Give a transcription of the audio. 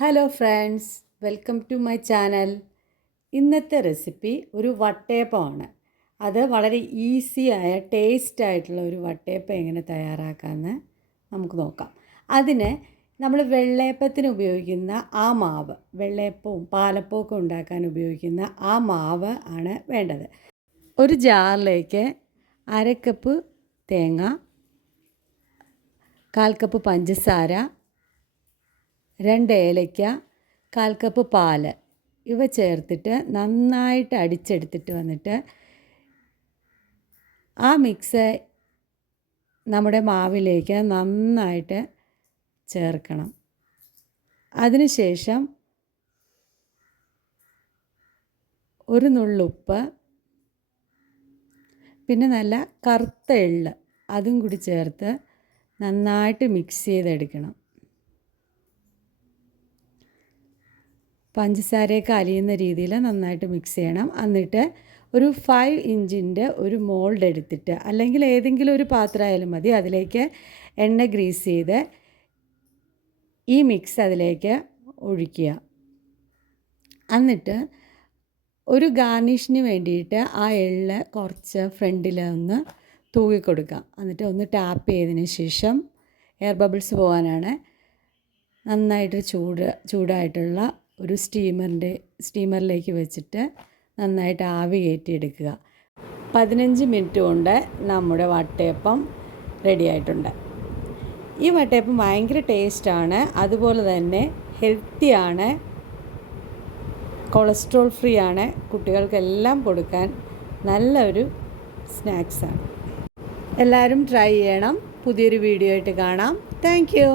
Hello friends, welcome to my channel. ഇന്നത്തെ recipe ഒരു വട്ടയപ്പമാണ്. അത് വളരെ ഈസിയായ ടേസ്റ്റായിട്ടുള്ള ഒരു വട്ടയപ്പം എങ്ങനെ തയ്യാറാക്കാമെന്ന് നമുക്ക് നോക്കാം. അതിന് നമ്മൾ വെള്ളയപ്പത്തിന് ഉപയോഗിക്കുന്ന ആ മാവ്, വെള്ളയപ്പവും പാലപ്പവും ഒക്കെ ഉണ്ടാക്കാൻ ഉപയോഗിക്കുന്ന ആ മാവ് ആണ് വേണ്ടത്. ഒരു ജാറിലേക്ക് 1/2 കപ്പ് തേങ്ങ, 1/4 കപ്പ് പഞ്ചസാര, 2 ഏലയ്ക്ക, 1/4 കപ്പ് പാല് ഇവ ചേർത്തിട്ട് നന്നായിട്ട് അടിച്ചെടുത്തിട്ട് വന്നിട്ട് ആ മിക്സ് നമ്മുടെ മാവിലേക്ക് നന്നായിട്ട് ചേർക്കണം. അതിനുശേഷം ഒരു നുള്ളുപ്പ്, പിന്നെ നല്ല കറുത്ത എള്ള് അതും കൂടി ചേർത്ത് നന്നായിട്ട് മിക്സ് ചെയ്തെടുക്കണം. പഞ്ചസാരയൊക്കെ അലിയുന്ന രീതിയിൽ നന്നായിട്ട് മിക്സ് ചെയ്യണം. എന്നിട്ട് ഒരു 5 ഇഞ്ചിൻ്റെ ഒരു മോൾഡ് എടുത്തിട്ട്, അല്ലെങ്കിൽ ഏതെങ്കിലും ഒരു പാത്രമായാലും മതി, അതിലേക്ക് എണ്ണ ഗ്രീസ് ചെയ്ത് ഈ മിക്സ് അതിലേക്ക് ഒഴിക്കുക. എന്നിട്ട് ഒരു ഗാർണിഷിന് വേണ്ടിയിട്ട് ആ എള്ള് കുറച്ച് ഫ്രണ്ടിൽ ഒന്ന് തൂകിക്കൊടുക്കുക. എന്നിട്ട് ഒന്ന് ടാപ്പ് ചെയ്തതിന് ശേഷം, എയർ ബബിൾസ് പോകാനാണ്, നന്നായിട്ട് ചൂടായിട്ടുള്ള ഒരു സ്റ്റീമറിലേക്ക് വെച്ചിട്ട് നന്നായിട്ട് ആവി കയറ്റിയെടുക്കുക. 15 മിനിറ്റ് കൊണ്ട് നമ്മുടെ വട്ടയപ്പം റെഡി ആയിട്ടുണ്ട്. ഈ വട്ടയപ്പം ഭയങ്കര ടേസ്റ്റാണ്, അതുപോലെ തന്നെ ഹെൽത്തിയാണ്, കൊളസ്ട്രോൾ ഫ്രീ ആണ്, കുട്ടികൾക്കെല്ലാം കൊടുക്കാൻ നല്ലൊരു സ്നാക്സാണ്. എല്ലാവരും ട്രൈ ചെയ്യണം. പുതിയൊരു വീഡിയോ ആയിട്ട് കാണാം. Thank you.